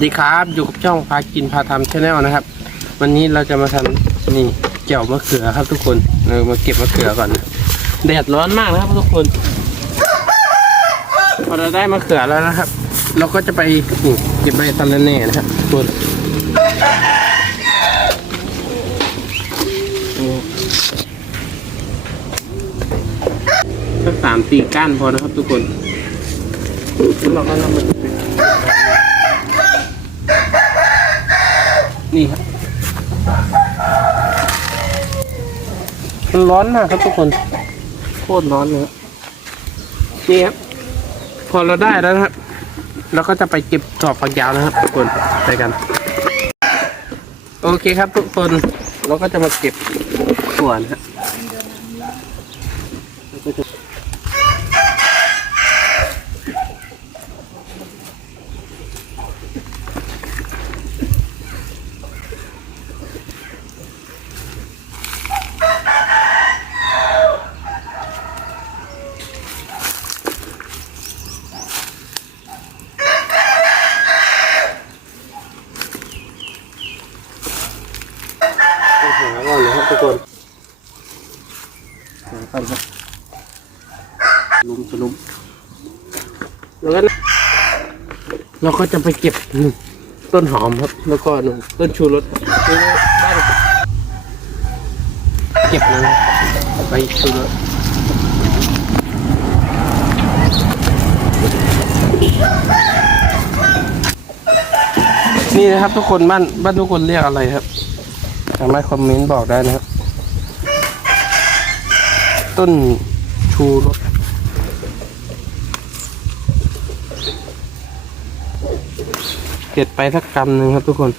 สวัสดีครับอยู่กับช่องพากินพาทำชาแนลนะครับ วันนี้เราจะมาทำนี่เจียวมะเขือครับทุกคนเรามาเก็บมะเขือก่อนนะแดดร้อนมากนะครับทุกคนพอเราได้มะเขือแล้วนะครับ เราก็จะไปนี่เก็บใบตะละแหน่นะครับทุกคนสักสามสี่ก้านพอนะครับทุกคนแล้วเราก็นำมาเก็บ นี่ครับ มันร้อนมากครับทุกคน โคตรร้อนเลยครับนี่ครับพอเราได้แล้วนะครับเราก็จะไปเก็บดอกฝักยาวนะครับทุกคนไปกัน โอเคครับทุกคนเราก็จะมาเก็บส่วนครับแล้วก็จะไปหาก่อนนะครับทุกคนหาก่อนครับลุมจะลุม แล้วก็เราก็จะไปเก็บหนึ่งต้นหอมครับแล้วก็นึ่งต้นชูรสครับได้เลยครับเก็บเลยนะครับไปชูรสนี่นะครับทุกคนบ้านบ้านทุกคนเรียกอะไรครับ สามารถคอมเมนต์บอกได้นะครับ ต้นชูรส เก็บไปสักกำหนึ่งครับทุกคน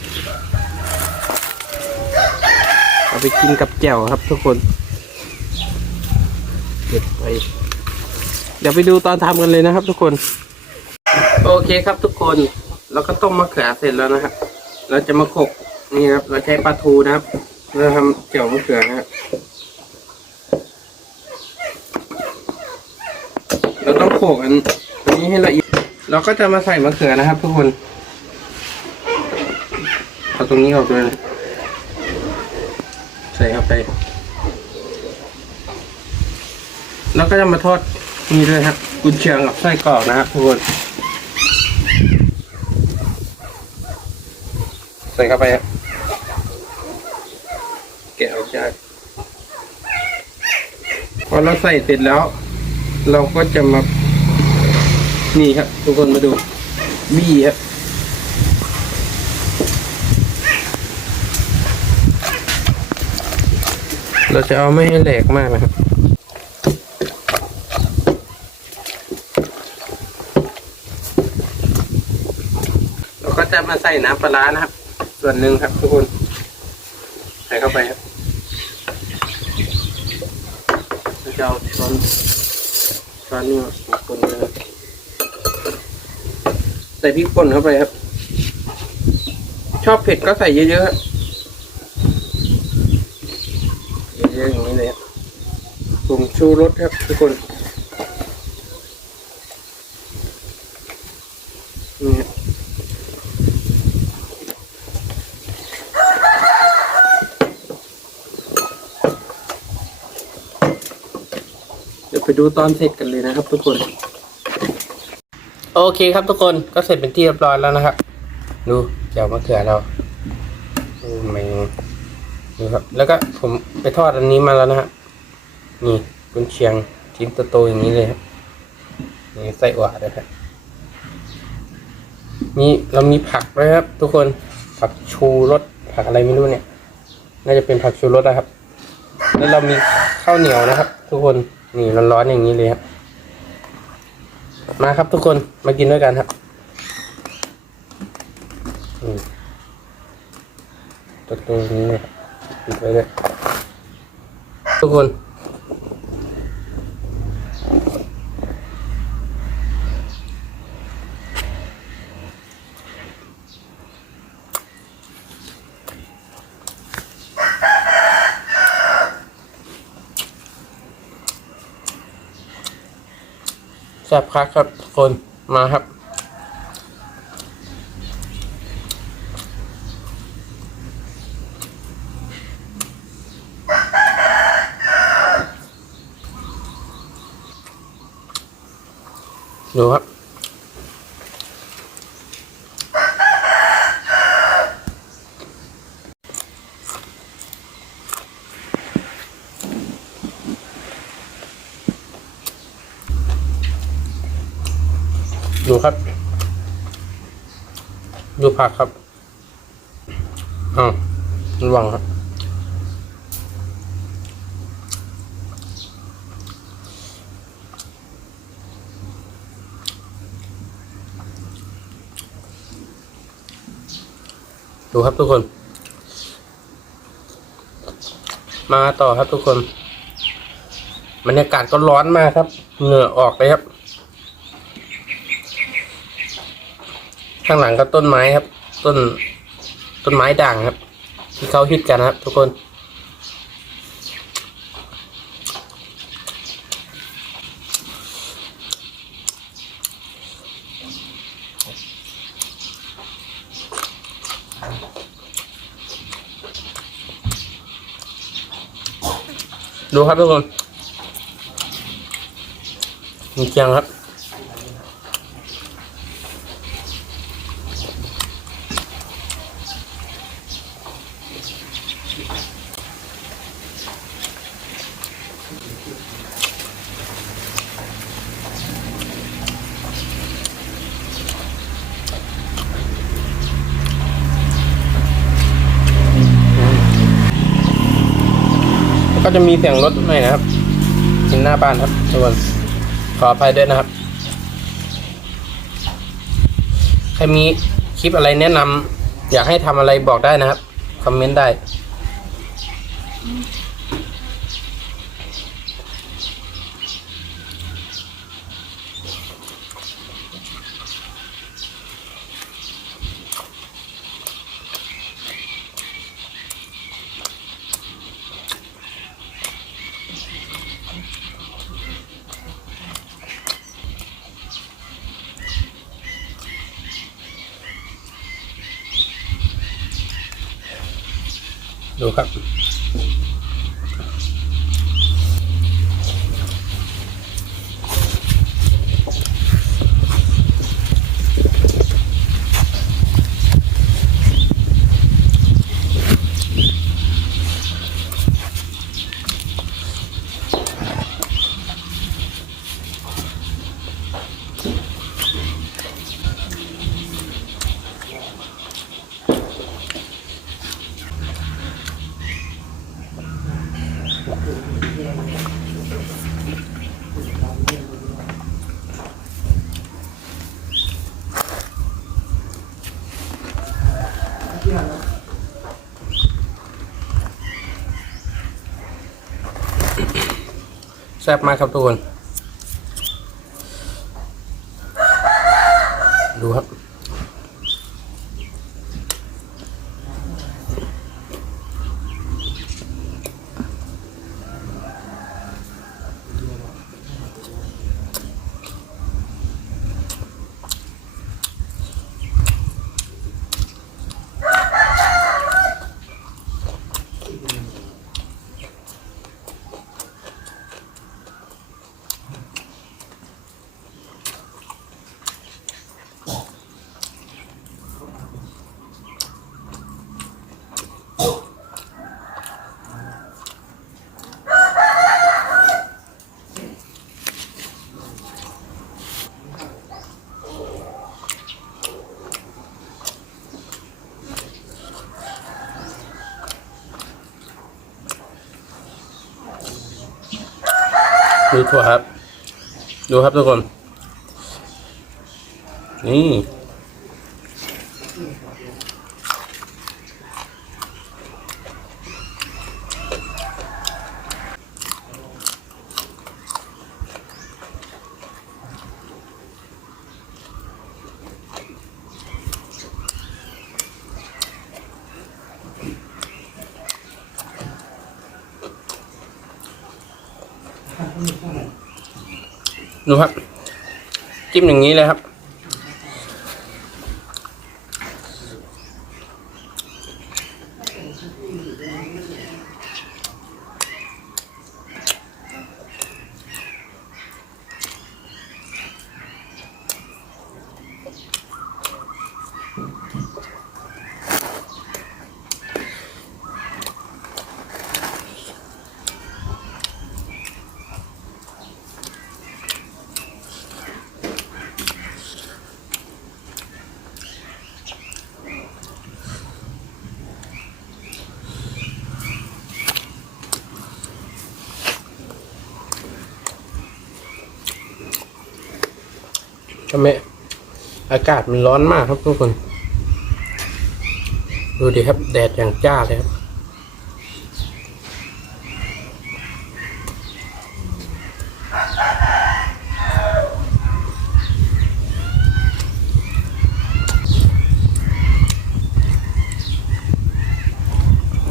เอาไปกินกับแจ่วครับทุกคนเก็บไป เดี๋ยวไปดูตอนทำกันเลยนะครับ ทุกคน โอเคครับทุกคน เราก็ต้มมะเขือเสร็จแล้วนะครับ เราจะมาโขกนี่ครับ เราใช้ปลาทูนะครับ เราทำเจียวมะเขือนะครับเราต้องโขกอันนนี้ให้ละเอียด เราก็จะมาใส่มะเขือนะครับ ทุกคน ตรงนี้ออกเลยใส่เข้าไป แล้วก็จะมาทอดนี่ด้วยครับกุนเชียงกับไส้กรอกนะครับทุกคนใส่เข้าไปครับแกะออกจากพอเราใส่เสร็จแล้ว เราก็จะมา นี่ครับ ทุกคนมาดูบี้ครับ เราจะเอาไม่ให้แหลกมากนะครับเราก็จะมาใส่น้ำปลานะครับ ส่วนหนึ่งครับทุกคน ใส่เข้าไปครับเราจะเอาช้อนช้อนนี่มาคนเลยครับใส่พริกป่นเข้าไปครับ ชอบเผ็ดก็ใส่เยอะๆครับเย อะอย่างนี้เลยครับผงชูรสครับทุกคนนี่ครับเดี๋ยวไปดูตอนเสร็จกันเลยนะครับ ทุกคน โอเคครับทุกคนก็เสร็จเป็นที่เรียบร้อยแล้วนะครับ ดูเจียวมะเขือเราดูแม งดูครับ แล้วก็ผมไปทอดอันนี้มาแล้วนะครับนี่กุนเชียงชิ้นโตๆอย่างนี้เลยครับนี่ไส้อั่วด้วยครับมีเรามีผักด้วยครับ ทุกคนผักชูรสผักอะไรไม่รู้เนี่ย น่าจะเป็นผักชูรสนะครับ แล้วเรามีข้าวเหนียวนะครับ ทุกคนนี่ร้อนๆอย่างนี้เลยครับมาครับทุกคนมากินด้วยกันครับอืมตัวตรงนี้เลยครับ ปิดไว้เลยทุกคน แซ่บคักครับทุกคนมาครับ ดูครับดูครับ ดูผักครับอ้าวระวังครับ ดูครับทุกคน มาต่อครับทุกคนบรรยากาศก็ร้อนมากครับ เหงื่อออกเลยครับ ข้างหลังก็ต้นไม้ครับ ต้น ต้นไม้ด่างครับ ที่เขาฮิตกันนะครับ ทุกคน ดูครับทุกคนมีเกียงครับ ก็จะมีเสียงรถหน่อยนะครับทินหน้าบ้านครับทุกคนขออภัยด้วยนะครับใครมีคลิปอะไรแนะนำอยากให้ทำอะไรบอกได้นะครับ คอมเมนต์ได้ ดูครับ แซ่บมากครับทุกคน ดูถั่วครับ ดูครับทุกคน นี่ ดูครับ จิ้มอย่างนี้เลยครับ ทำไมอากาศมันร้อนมากครับทุกคน ดูดิครับ แดดอย่างจ้าเลยครับ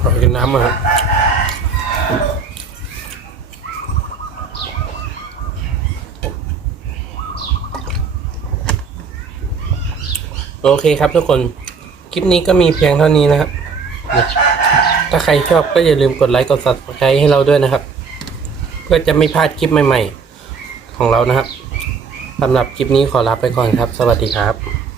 ขอกินน้ำมาครับ โอเคครับทุกคน คลิปนี้ก็มีเพียงเท่านี้นะครับ ถ้าใครชอบก็อย่าลืมกดไลค์กดซับสไครต์ให้เราด้วยนะครับ เพื่อจะไม่พลาดคลิปใหม่ ๆ ของเรานะครับสำหรับคลิปนี้ขอลาไปก่อนครับ สวัสดีครับ